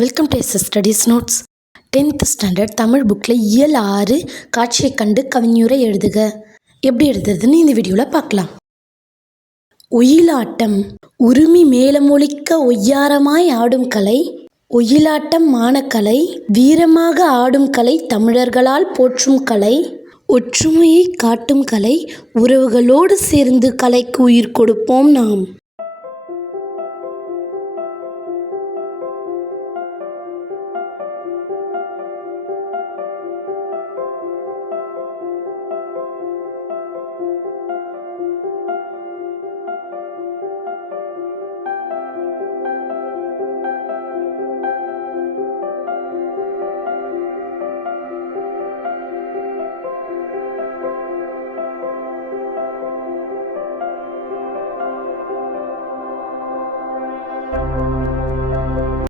Welcome to SS studies notes. 10th standard Tamil புக்கில் இயல் 6 காட்சியை கண்டு கவிஞரை எழுதுக. எப்படி எழுதுறதுன்னு இந்த வீடியோவில் பார்க்கலாம். ஒயிலாட்டம் உருமி மேலமொழிக்க ஒய்யாரமாய் ஆடும் கலை. ஒயிலாட்டம் மானக்கலை, வீரமாக ஆடும் கலை, தமிழர்களால் போற்றும் கலை, ஒற்றுமையை காட்டும் கலை, உறவுகளோடு சேர்ந்து கலைக்கு உயிர் கொடுப்போம் நாம்.